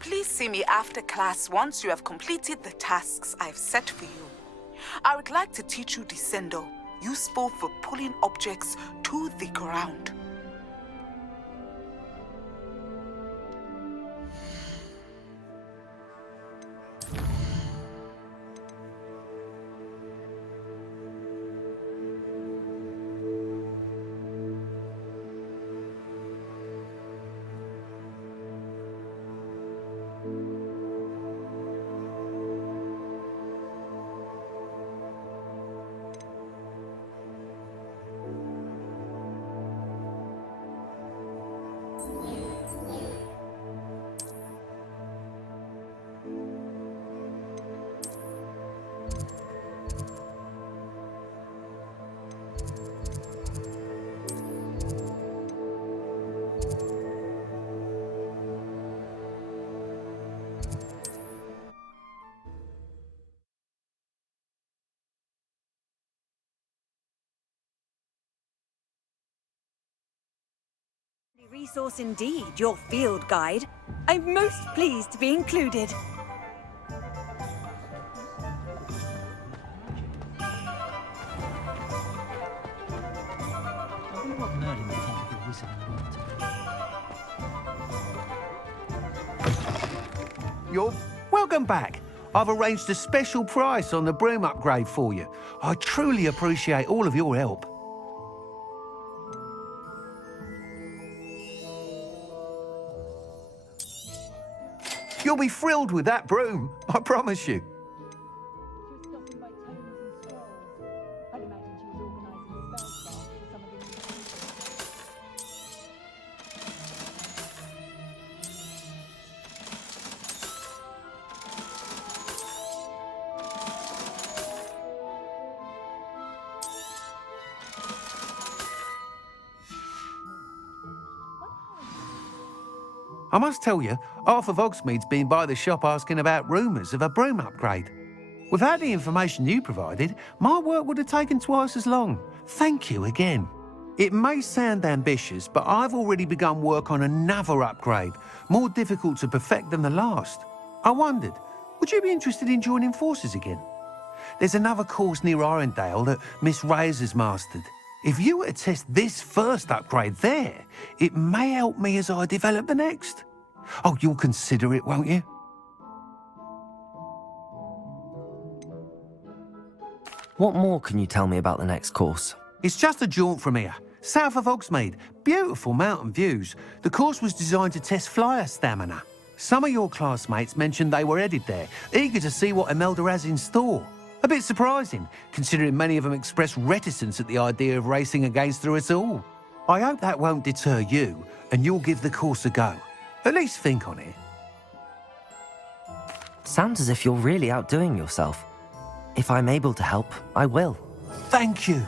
Please see me after class once you have completed the tasks I've set for you. I would like to teach you Descendo, useful for pulling objects to the ground. Resource indeed, your field guide. I'm most pleased to be included. You're welcome back. I've arranged a special price on the broom upgrade for you. I truly appreciate all of your help. You'll be thrilled with that broom, I promise you. I must tell you, half of Hogsmeade's been by the shop asking about rumours of a broom upgrade. Without the information you provided, my work would have taken twice as long. Thank you again. It may sound ambitious, but I've already begun work on another upgrade, more difficult to perfect than the last. I wondered, would you be interested in joining forces again? There's another course near Arendelle that Miss Reyes has mastered. If you were to test this first upgrade there, it may help me as I develop the next. Oh, you'll consider it, won't you? What more can you tell me about the next course? It's just a jaunt from here, south of Hogsmeade. Beautiful mountain views. The course was designed to test flyer stamina. Some of your classmates mentioned they were headed there, eager to see what Imelda has in store. A bit surprising, considering many of them expressed reticence at the idea of racing against her at all. I hope that won't deter you, and you'll give the course a go. At least think on it. Sounds as if you're really outdoing yourself. If I'm able to help, I will. Thank you.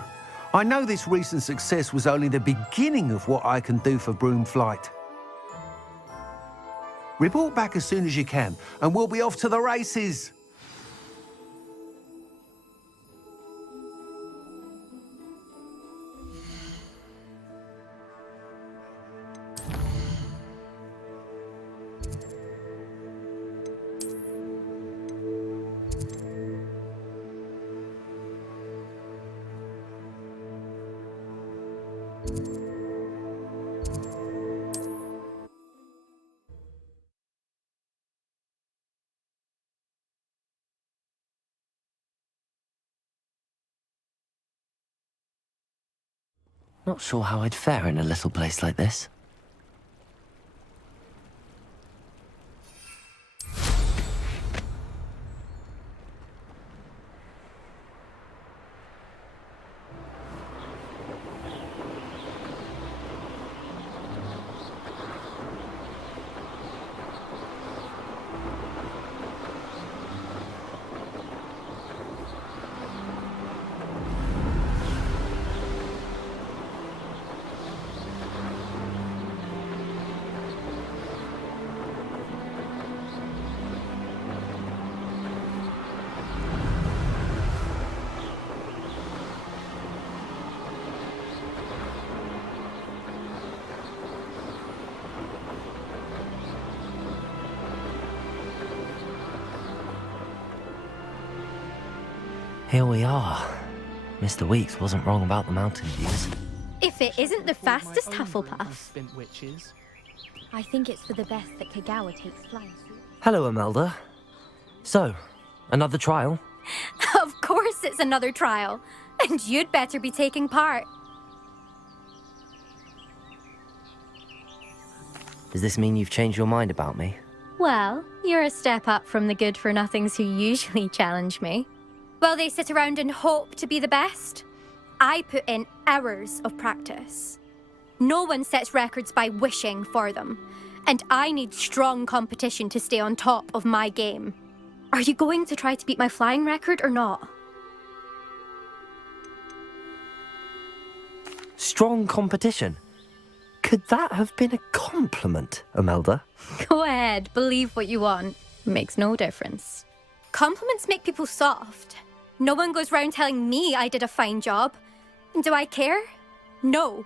I know this recent success was only the beginning of what I can do for Broomflight. Report back as soon as you can, and we'll be off to the races. Not sure how I'd fare in a little place like this. Here we are. Mr. Weeks wasn't wrong about the mountain views. If it isn't the fastest Hufflepuff, Spint witches. I think it's for the best that Kagawa takes flight. Hello, Imelda. So, another trial? Of course it's another trial, and you'd better be taking part. Does this mean you've changed your mind about me? Well, you're a step up from the good-for-nothings who usually challenge me. While they sit around and hope to be the best, I put in hours of practice. No one sets records by wishing for them, and I need strong competition to stay on top of my game. Are you going to try to beat my flying record or not? Strong competition? Could that have been a compliment, Imelda? Go ahead, believe what you want. Makes no difference. Compliments make people soft. No one goes round telling me I did a fine job. And do I care? No.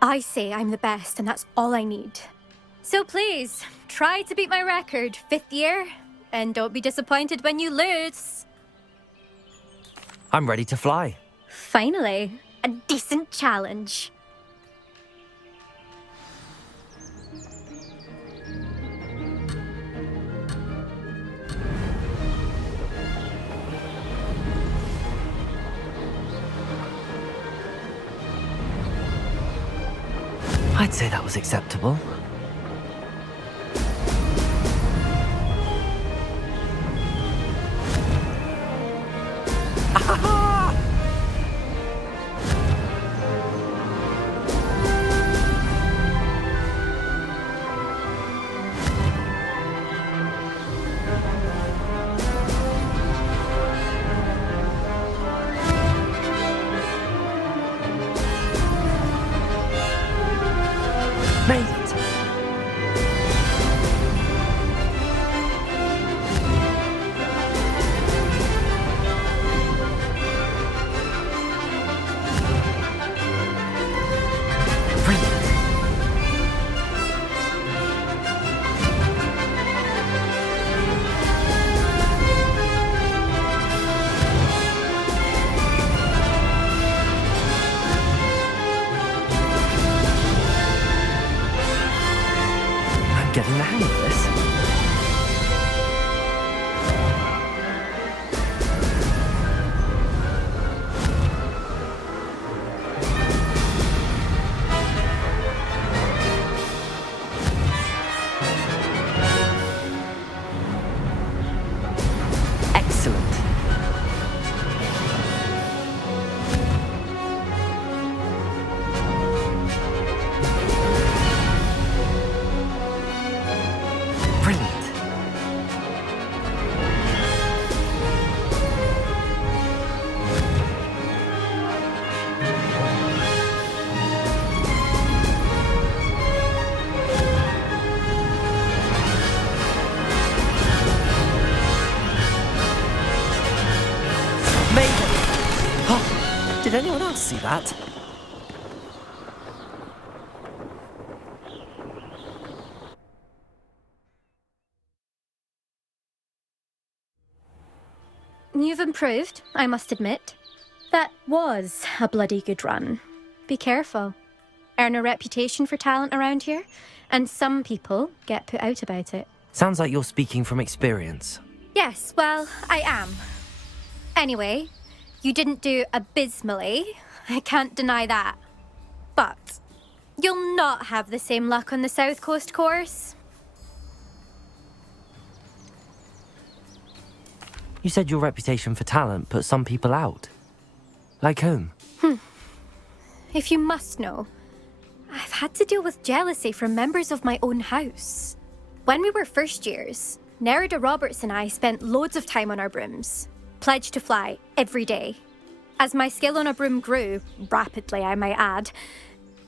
I say I'm the best, and that's all I need. So please, try to beat my record, 5th year, and don't be disappointed when you lose. I'm ready to fly. Finally, a decent challenge. I'd say that was acceptable. Made it! Brilliant! I'm getting the hang of this. Excellent. Brilliant. Made it! Oh, did anyone else see that? You've improved, I must admit. That was a bloody good run. Be careful. Earn a reputation for talent around here, and some people get put out about it. Sounds like you're speaking from experience. Yes, well, I am. Anyway, you didn't do abysmally. I can't deny that. But you'll not have the same luck on the South Coast course. You said your reputation for talent put some people out. Like whom? If you must know, I've had to deal with jealousy from members of my own house. When we were first years, Nerida Roberts and I spent loads of time on our brooms, pledged to fly every day. As my skill on a broom grew, rapidly I might add,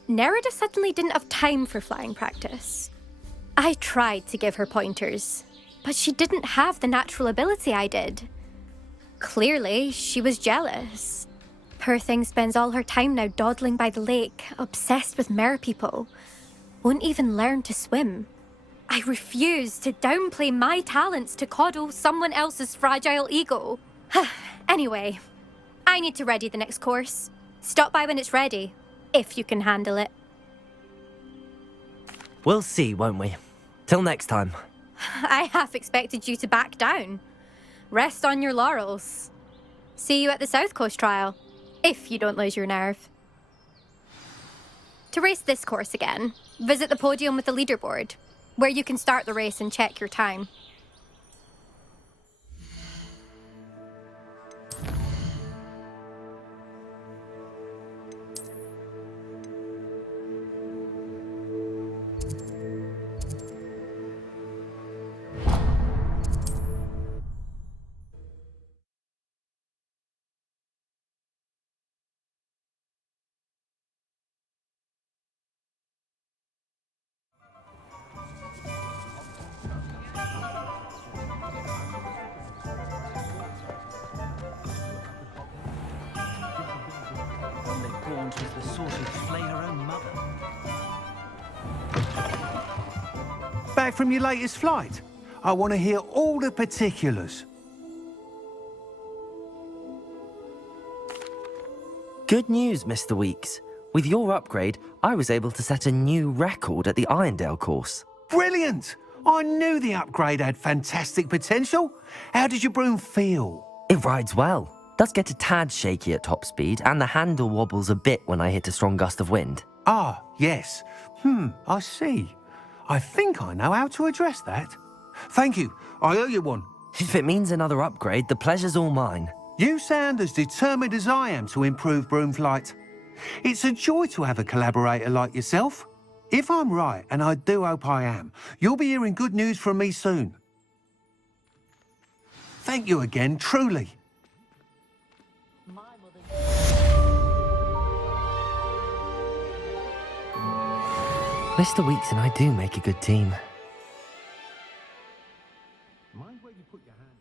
Nerida suddenly didn't have time for flying practice. I tried to give her pointers, but she didn't have the natural ability I did. Clearly, she was jealous. Poor thing spends all her time now dawdling by the lake, obsessed with merpeople. Won't even learn to swim. I refuse to downplay my talents to coddle someone else's fragile ego. Anyway, I need to ready the next course. Stop by when it's ready, if you can handle it. We'll see, won't we? Till next time. I half expected you to back down. Rest on your laurels. See you at the South Coast trial, if you don't lose your nerve. To race this course again, visit the podium with the leaderboard, where you can start the race and check your time. One they gaunt was the sort who'd slay her own mother. Back from your latest flight? I want to hear all the particulars. Good news, Mr. Weeks. With your upgrade, I was able to set a new record at the Irondale course. Brilliant! I knew the upgrade had fantastic potential. How did your broom feel? It rides well. Does get a tad shaky at top speed, and the handle wobbles a bit when I hit a strong gust of wind. Ah, yes. I see. I think I know how to address that. Thank you. I owe you one. If it means another upgrade, the pleasure's all mine. You sound as determined as I am to improve broom flight. It's a joy to have a collaborator like yourself. If I'm right, and I do hope I am, you'll be hearing good news from me soon. Thank you again, truly. Mr. Weeks and I do make a good team. Mind where you put your hand.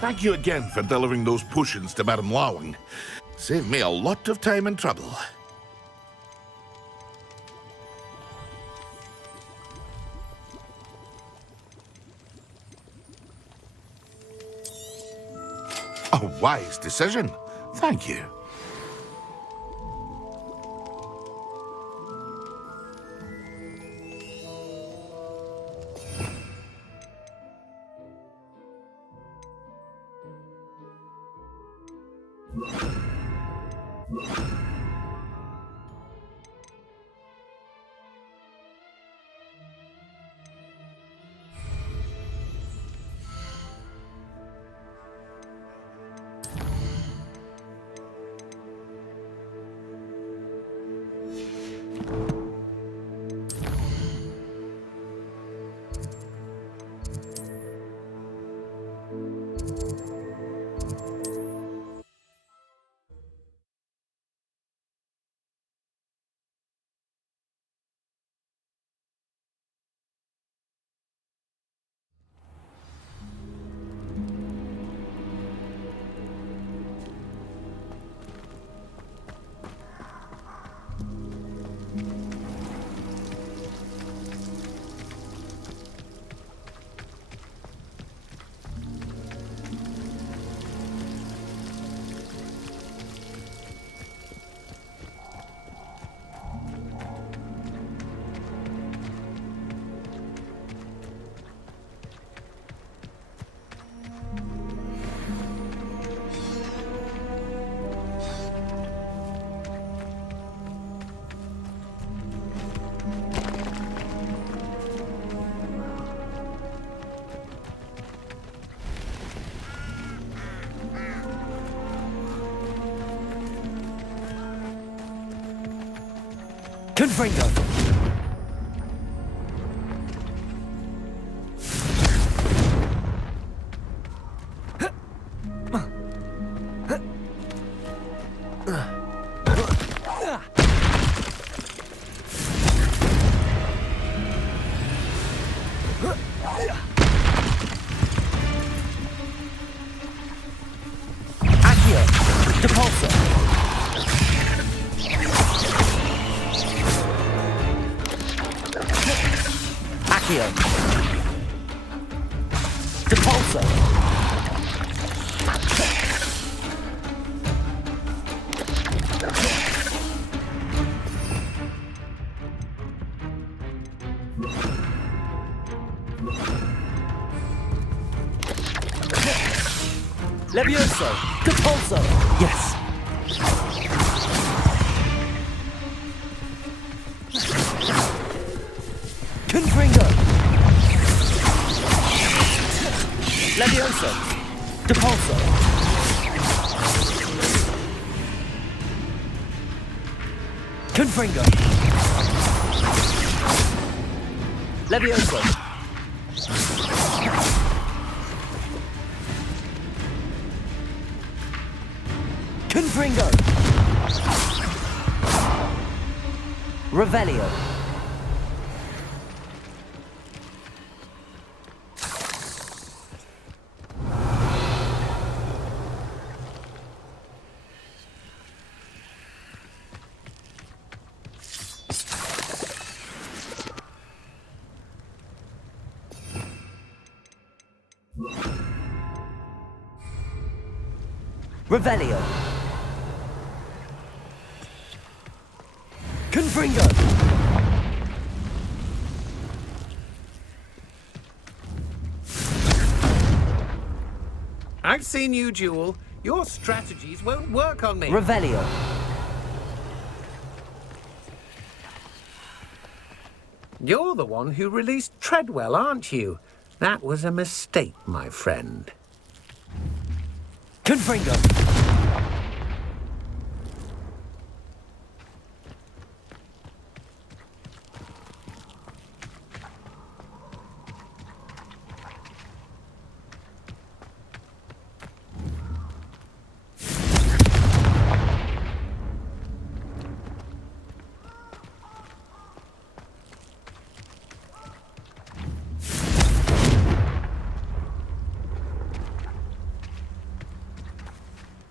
Thank you again for delivering those potions to Madame Lawing. Saved me a lot of time and trouble. A wise decision. Thank you. Confringo! Accio! Depulso! Accio! Depulso! Levioso! Depulso! Yes! Confringo! Levioso! Depulso! Confringo! Levioso! Confringo! Revelio! Revelio! Confringo! I've seen you duel. Your strategies won't work on me. Revelio! You're the one who released Treadwell, aren't you? That was a mistake, my friend. Confringo!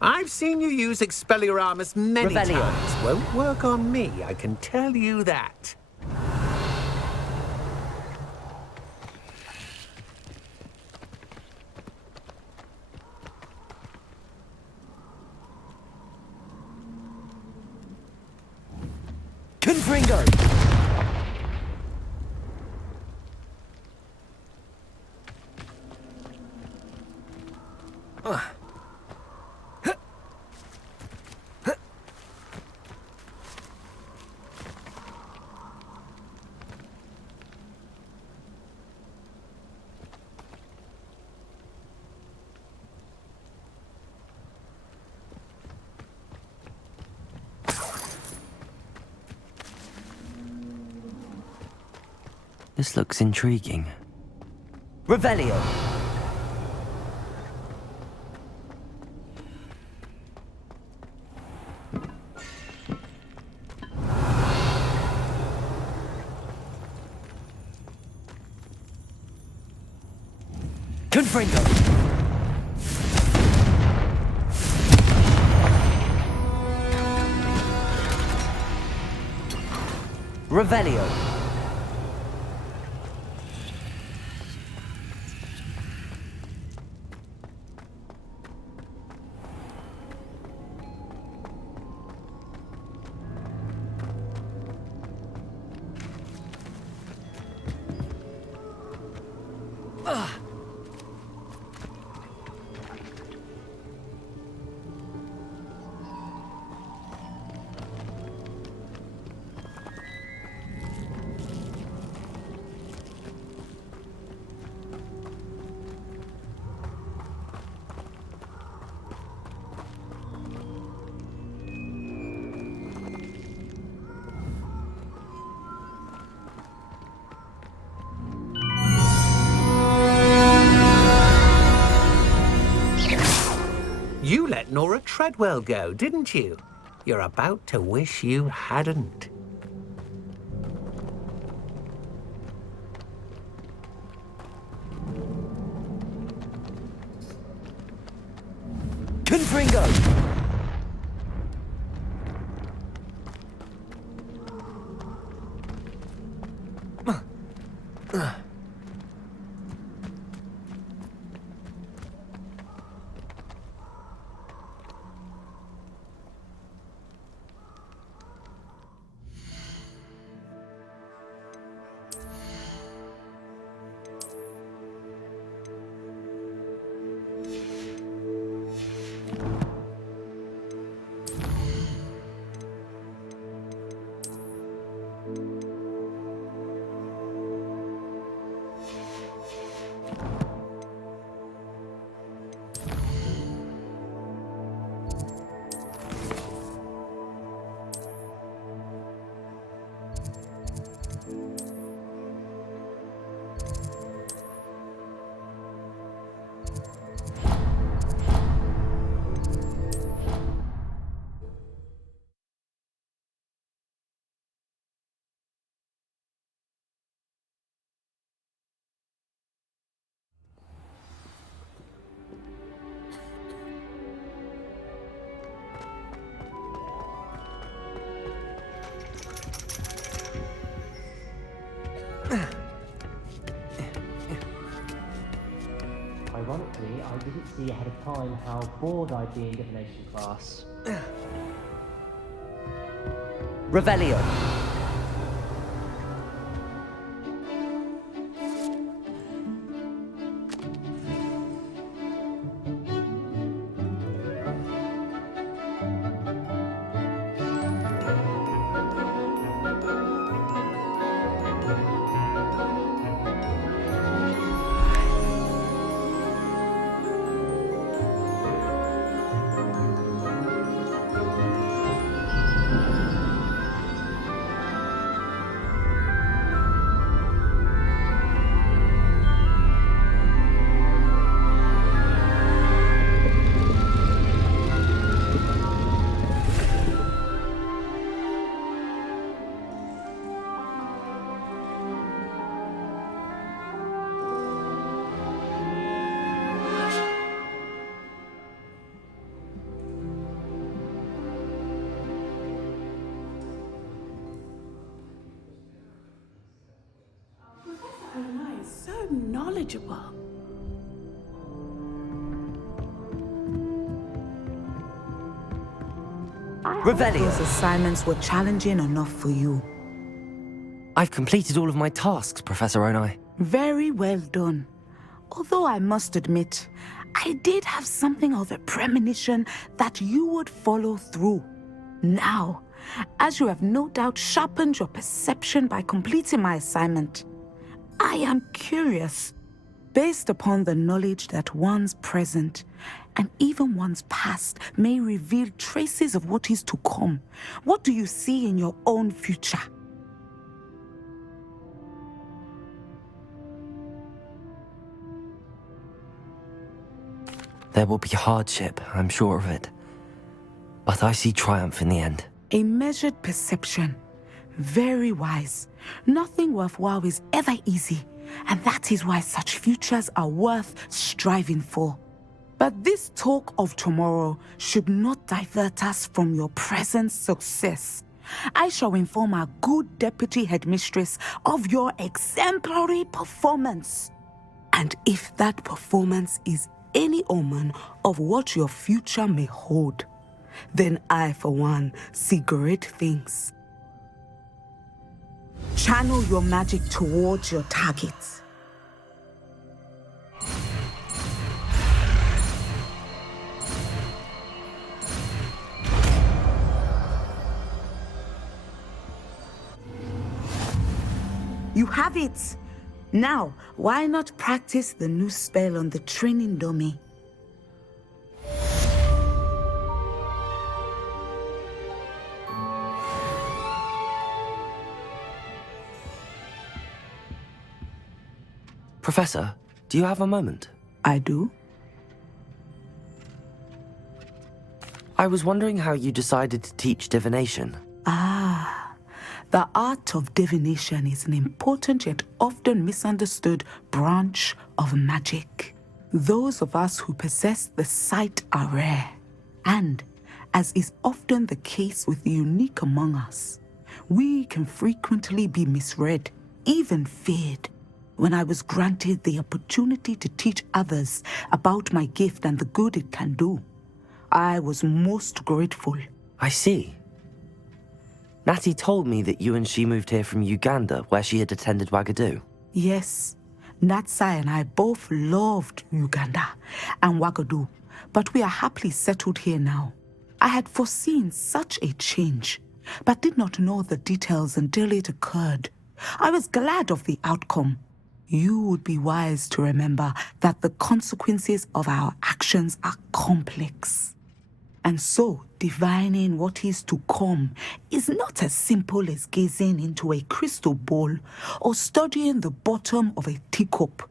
I've seen you use Expelliarmus many Revelio. times. Won't work on me, I can tell you that. Confringo! This looks intriguing. Revelio! Confringo! Revelio! You let Nora Treadwell go, didn't you? You're about to wish you hadn't. Confringo! Ironically, I didn't see ahead of time how bored I'd be in divination class. Revelio! knowledgeable. Revelio. Those assignments were challenging enough for you. I've completed all of my tasks, Professor Onai. Very well done. Although I must admit, I did have something of a premonition that you would follow through. Now, as you have no doubt sharpened your perception by completing my assignment, I am curious, based upon the knowledge that one's present and even one's past may reveal traces of what is to come. What do you see in your own future? There will be hardship, I'm sure of it. But I see triumph in the end. A measured perception. Very wise. Nothing worthwhile is ever easy, and that is why such futures are worth striving for. But this talk of tomorrow should not divert us from your present success. I shall inform our good deputy headmistress of your exemplary performance. And if that performance is any omen of what your future may hold, then I, for one, see great things. Channel your magic towards your target. You have it! Now, why not practice the new spell on the training dummy? Professor, do you have a moment? I do. I was wondering how you decided to teach divination. The art of divination is an important yet often misunderstood branch of magic. Those of us who possess the sight are rare, and, as is often the case with the unique among us, we can frequently be misread, even feared. When I was granted the opportunity to teach others about my gift and the good it can do, I was most grateful. I see. Natty told me that you and she moved here from Uganda, where she had attended Wagadu. Yes, Natsai and I both loved Uganda and Wagadu, but we are happily settled here now. I had foreseen such a change, but did not know the details until it occurred. I was glad of the outcome. You would be wise to remember that the consequences of our actions are complex. And so, divining what is to come is not as simple as gazing into a crystal ball or studying the bottom of a teacup.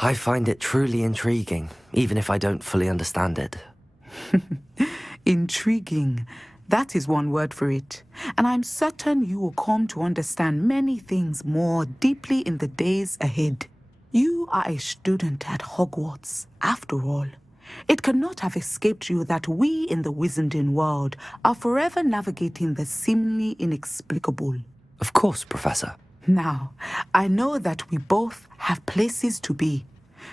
I find it truly intriguing, even if I don't fully understand it. Intriguing. That is one word for it. And I'm certain you will come to understand many things more deeply in the days ahead. You are a student at Hogwarts, after all. It cannot have escaped you that we in the Wizarding world are forever navigating the seemingly inexplicable. Of course, Professor. Now, I know that we both have places to be.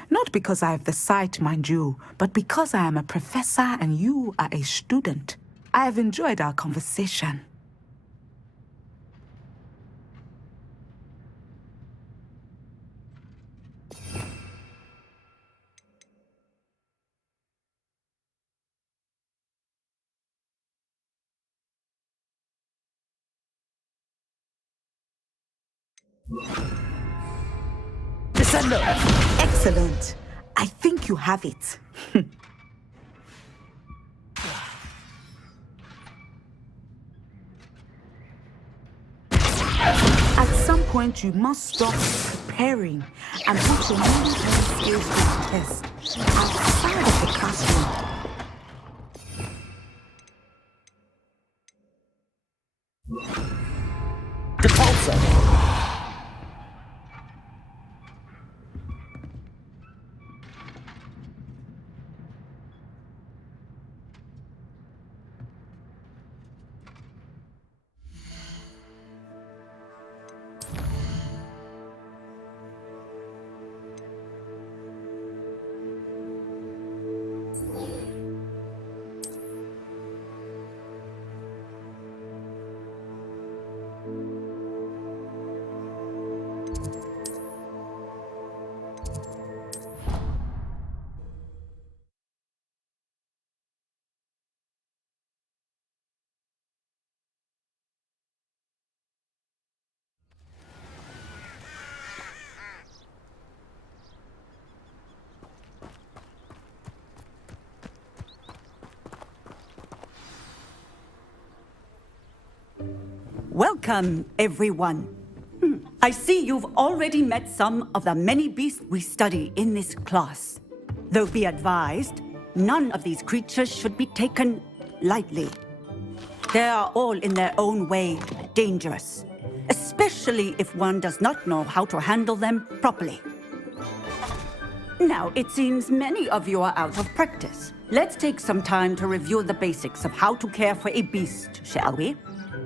Not because I have the sight, mind you, but because I am a professor and you are a student. I have enjoyed our conversation. Descendo! Excellent. I think you have it. At some point, you must stop preparing and put your newly learned skills to the test outside of the classroom. Depulso! Welcome, everyone. I see you've already met some of the many beasts we study in this class. Though be advised, none of these creatures should be taken lightly. They are all in their own way dangerous, especially if one does not know how to handle them properly. Now, it seems many of you are out of practice. Let's take some time to review the basics of how to care for a beast, shall we?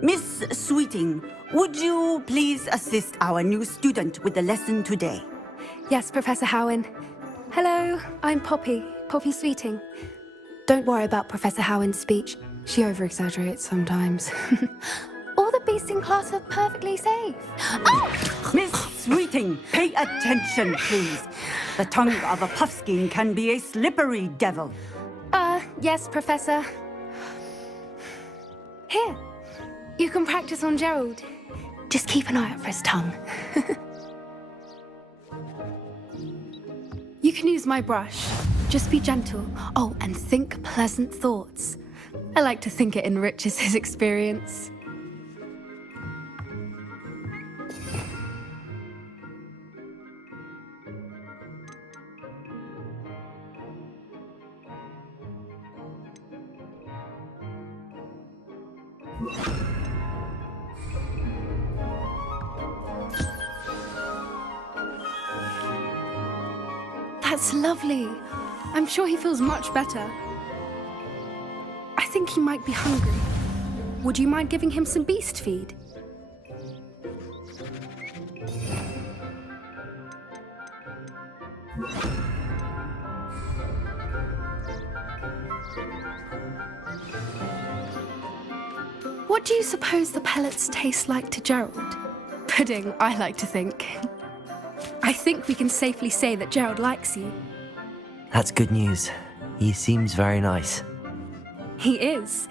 Miss Sweeting, would you please assist our new student with the lesson today? Yes, Professor Howen. Hello, I'm Poppy Sweeting. Don't worry about Professor Howen's speech. She over-exaggerates sometimes. All the beasts in class are perfectly safe. Oh! Miss Sweeting, pay attention, please. The tongue of a puffskein can be a slippery devil. Yes, Professor. Here, you can practice on Gerald. Just keep an eye out for his tongue. You can use my brush. Just be gentle. Oh, and think pleasant thoughts. I like to think it enriches his experience. That's lovely. I'm sure he feels much better. I think he might be hungry. Would you mind giving him some beast feed? What do you suppose the pellets taste like to Gerald? Pudding, I like to think. I think we can safely say that Gerald likes you. That's good news. He seems very nice. He is.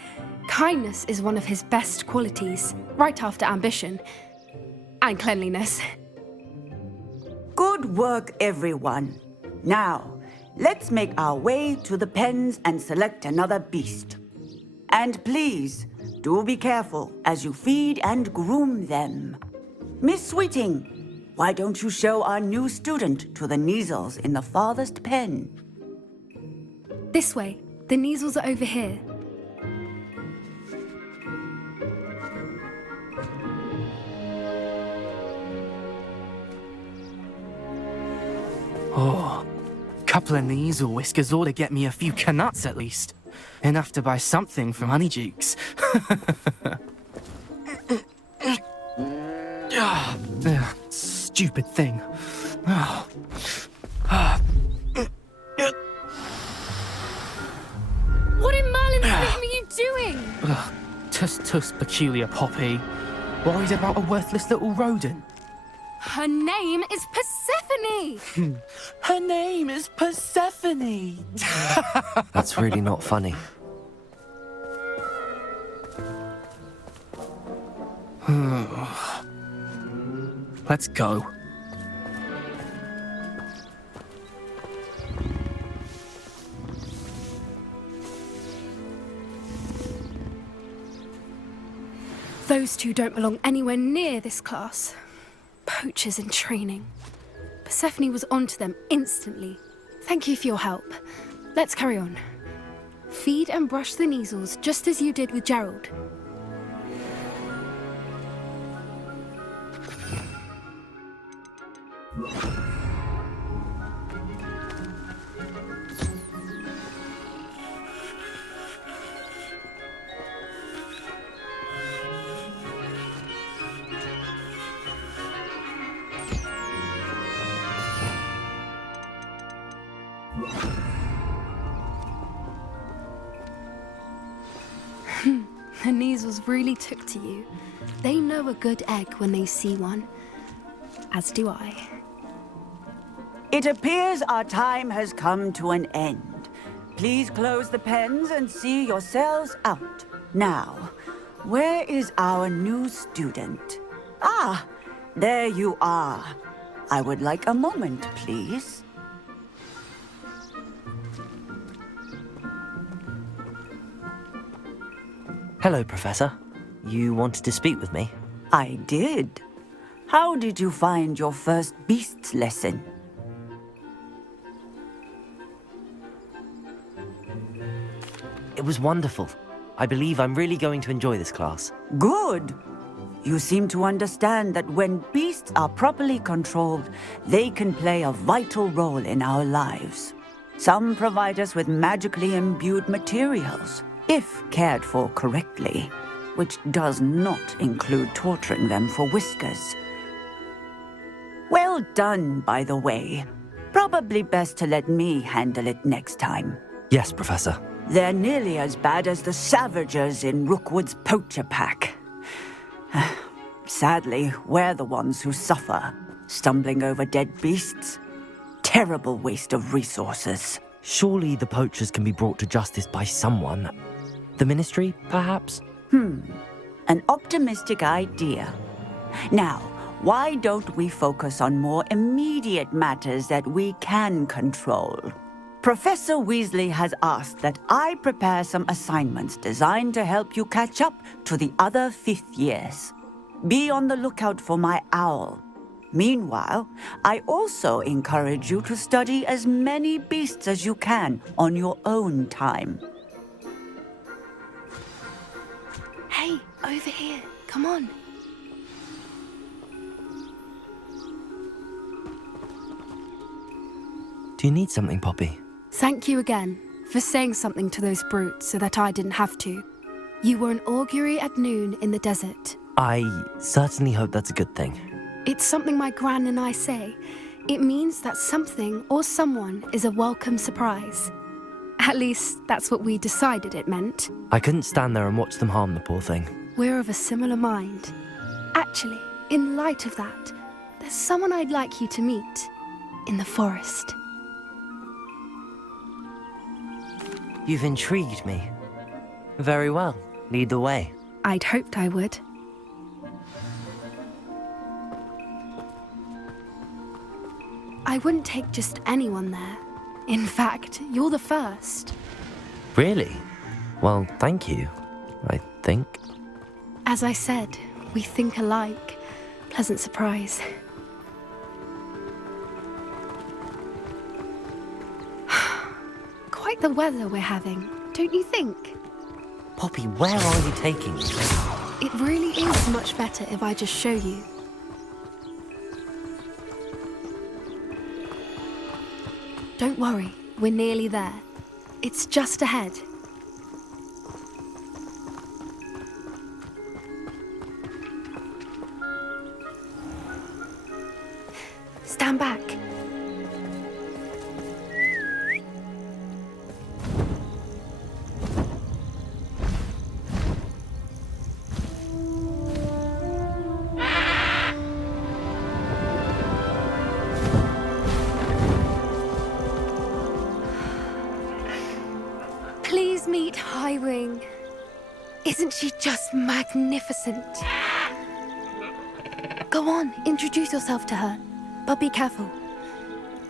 Kindness is one of his best qualities, right after ambition. And cleanliness. Good work, everyone. Now, let's make our way to the pens and select another beast. And please, do be careful as you feed and groom them. Miss Sweeting, why don't you show our new student to the Neasels in the farthest pen? This way. The Neasels are over here. Oh, couple of Neasel whiskers ought to get me a few canuts at least. Enough to buy something from Honeydukes. Stupid thing. What in Merlin's name are you doing? Tuss, peculiar Poppy. Worried about a worthless little rodent? Her name is Persephone! Her name is Persephone! That's really not funny. Let's go. Those two don't belong anywhere near this class. Poachers in training. Persephone was onto them instantly. Thank you for your help. Let's carry on. Feed and brush the Neasels just as you did with Gerald. The Neasels really took to you. They know a good egg when they see one. As do I. It appears our time has come to an end. Please close the pens and see yourselves out. Now, where is our new student? Ah, there you are. I would like a moment, please. Hello, Professor. You wanted to speak with me? I did. How did you find your first beasts lesson? It was wonderful. I believe I'm really going to enjoy this class. Good. You seem to understand that when beasts are properly controlled, they can play a vital role in our lives. Some provide us with magically imbued materials, if cared for correctly, which does not include torturing them for whiskers. Well done, by the way. Probably best to let me handle it next time. Yes, Professor. They're nearly as bad as the Savagers in Rookwood's poacher pack. Sadly, we're the ones who suffer, stumbling over dead beasts. Terrible waste of resources. Surely the poachers can be brought to justice by someone. The Ministry, perhaps? An optimistic idea. Now, why don't we focus on more immediate matters that we can control? Professor Weasley has asked that I prepare some assignments designed to help you catch up to the other 5th years. Be on the lookout for my owl. Meanwhile, I also encourage you to study as many beasts as you can on your own time. Hey, over here. Come on. Do you need something, Poppy? Thank you again for saying something to those brutes so that I didn't have to. You were an augury at noon in the desert. I certainly hope that's a good thing. It's something my gran and I say. It means that something or someone is a welcome surprise. At least, that's what we decided it meant. I couldn't stand there and watch them harm the poor thing. We're of a similar mind. Actually, in light of that, there's someone I'd like you to meet. In the forest. You've intrigued me. Very well. Lead the way. I'd hoped I would. I wouldn't take just anyone there. In fact, you're the first. Really? Well, thank you, I think. As I said, we think alike. Pleasant surprise. Quite the weather we're having, don't you think? Poppy, where are you taking me? It really is much better if I just show you. Don't worry, we're nearly there. It's just ahead. Stand back. Please meet Highwing. Isn't she just magnificent? Go on, introduce yourself to her. But be careful.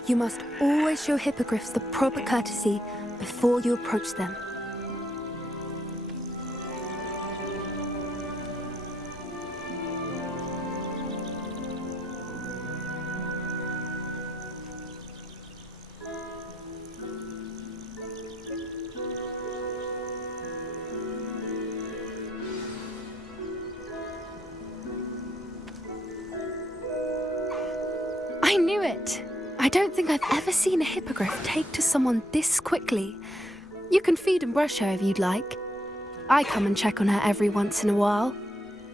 You must always show hippogriffs the proper courtesy before you approach them. I knew it! I don't think I've ever seen a hippogriff take to someone this quickly. You can feed and brush her if you'd like. I come and check on her every once in a while.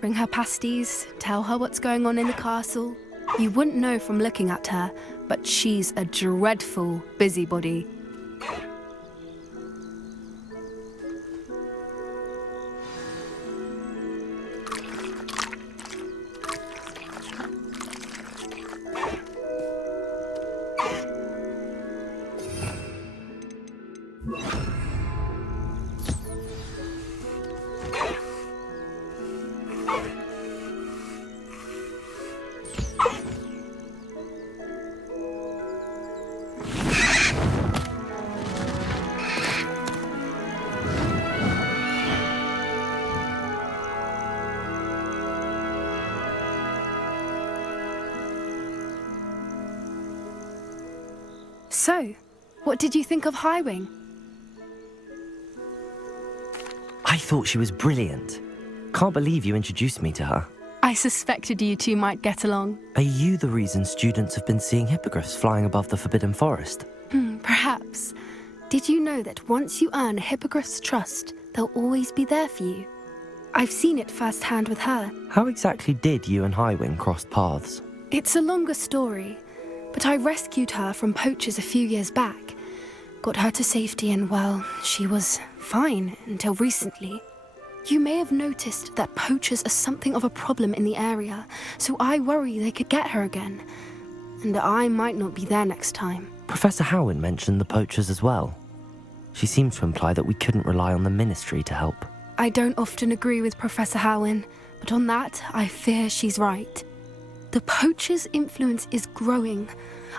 Bring her pasties, tell her what's going on in the castle. You wouldn't know from looking at her, but she's a dreadful busybody. So, what did you think of Highwing? I thought she was brilliant. Can't believe you introduced me to her. I suspected you two might get along. Are you the reason students have been seeing hippogriffs flying above the Forbidden Forest? Perhaps. Did you know that once you earn a hippogriff's trust, they'll always be there for you? I've seen it firsthand with her. How exactly did you and Highwing cross paths? It's a longer story, but I rescued her from poachers a few years back. Got her to safety and, well, she was fine until recently. You may have noticed that poachers are something of a problem in the area, so I worry they could get her again. And I might not be there next time. Professor Howin mentioned the poachers as well. She seemed to imply that we couldn't rely on the Ministry to help. I don't often agree with Professor Howin, but on that, I fear she's right. The poachers' influence is growing.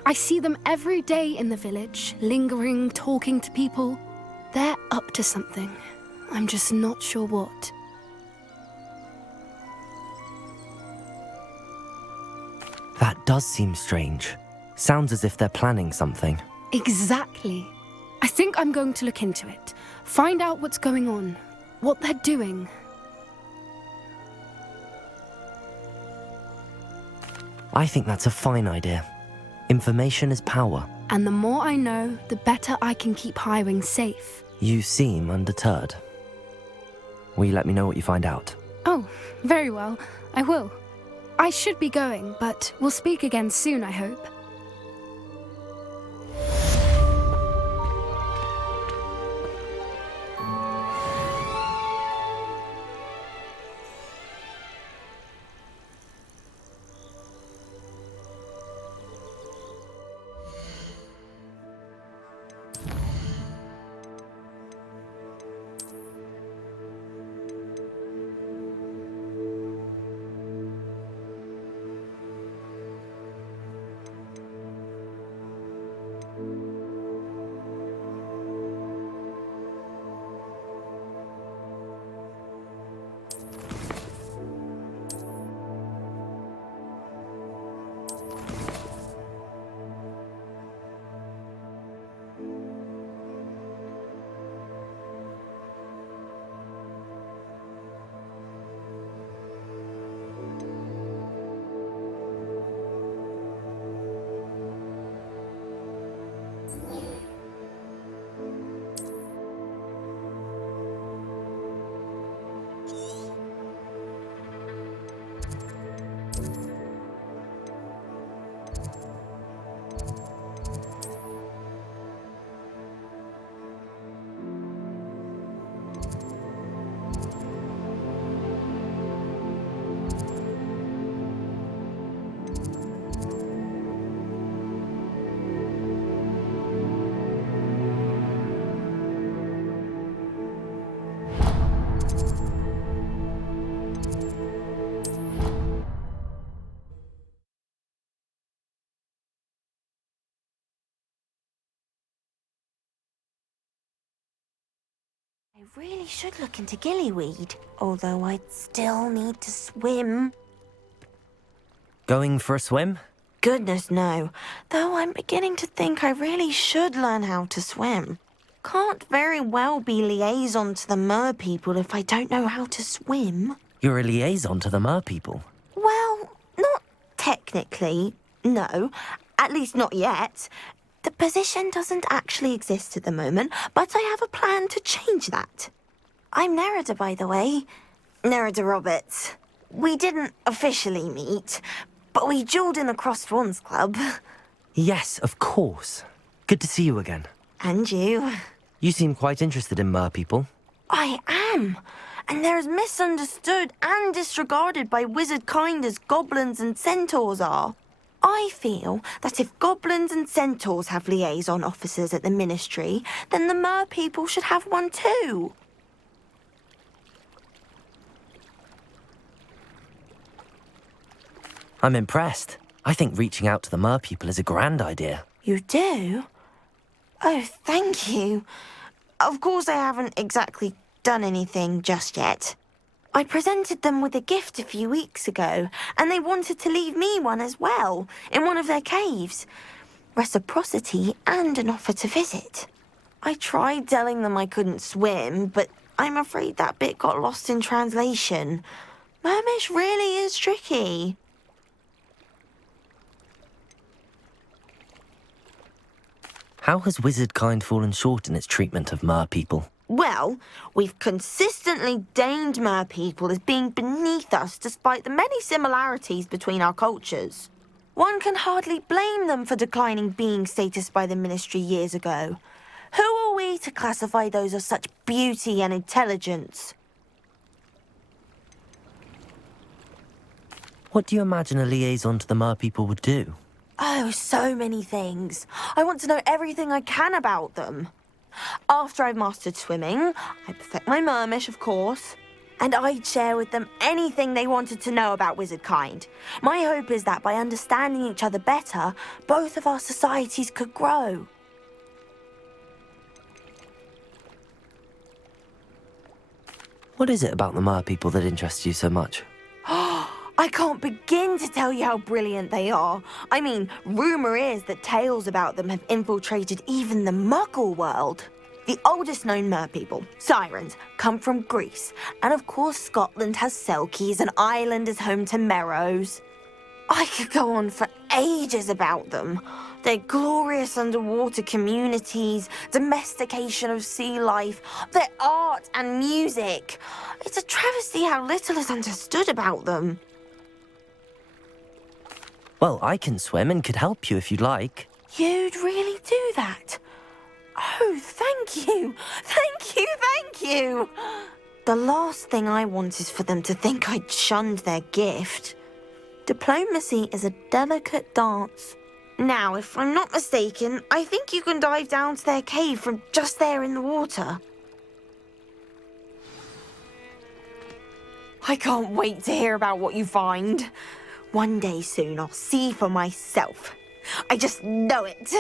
I see them every day in the village, lingering, talking to people. They're up to something. I'm just not sure what. That does seem strange. Sounds as if they're planning something. Exactly. I think I'm going to look into it. Find out what's going on, what they're doing. I think that's a fine idea. Information is power. And the more I know, the better I can keep Highwing safe. You seem undeterred. Will you let me know what you find out? Oh, very well. I will. I should be going, but we'll speak again soon, I hope. I really should look into gillyweed, although I'd still need to swim. Going for a swim? Goodness, no. Though I'm beginning to think I really should learn how to swim. Can't very well be liaison to the mer people if I don't know how to swim. You're a liaison to the mer people? Well, not technically, no. At least not yet. The position doesn't actually exist at the moment, but I have a plan to change that. I'm Nerida, by the way. Nerida Roberts. We didn't officially meet, but we duelled in a Crossed Wands Club. Yes, of course. Good to see you again. And you. You seem quite interested in mer people. I am. And they're as misunderstood and disregarded by wizard kind as goblins and centaurs are. I feel that if goblins and centaurs have liaison officers at the Ministry, then the mer people should have one too. I'm impressed. I think reaching out to the mer people is a grand idea. You do? Oh, thank you. Of course I haven't exactly done anything just yet. I presented them with a gift a few weeks ago, and they wanted to leave me one as well, in one of their caves. Reciprocity and an offer to visit. I tried telling them I couldn't swim, but I'm afraid that bit got lost in translation. Mermish really is tricky. How has wizardkind fallen short in its treatment of mer people? Well, we've consistently deemed mer people as being beneath us despite the many similarities between our cultures. One can hardly blame them for declining being status by the Ministry years ago. Who are we to classify those of such beauty and intelligence? What do you imagine a liaison to the mer people would do? Oh, so many things. I want to know everything I can about them. After I've mastered swimming, I perfect my mermish, of course, and I'd share with them anything they wanted to know about wizardkind. My hope is that by understanding each other better, both of our societies could grow. What is it about the mer people that interests you so much? I can't begin to tell you how brilliant they are. I mean, rumour is that tales about them have infiltrated even the Muggle world. The oldest known mer people, sirens, come from Greece. And of course Scotland has Selkies and Ireland is home to Merrows. I could go on for ages about them. Their glorious underwater communities, domestication of sea life, their art and music. It's a travesty how little is understood about them. Well, I can swim and could help you if you'd like. You'd really do that? Oh, thank you! Thank you, thank you! The last thing I want is for them to think I'd shunned their gift. Diplomacy is a delicate dance. Now, if I'm not mistaken, I think you can dive down to their cave from just there in the water. I can't wait to hear about what you find. One day soon I'll see for myself. I just know it.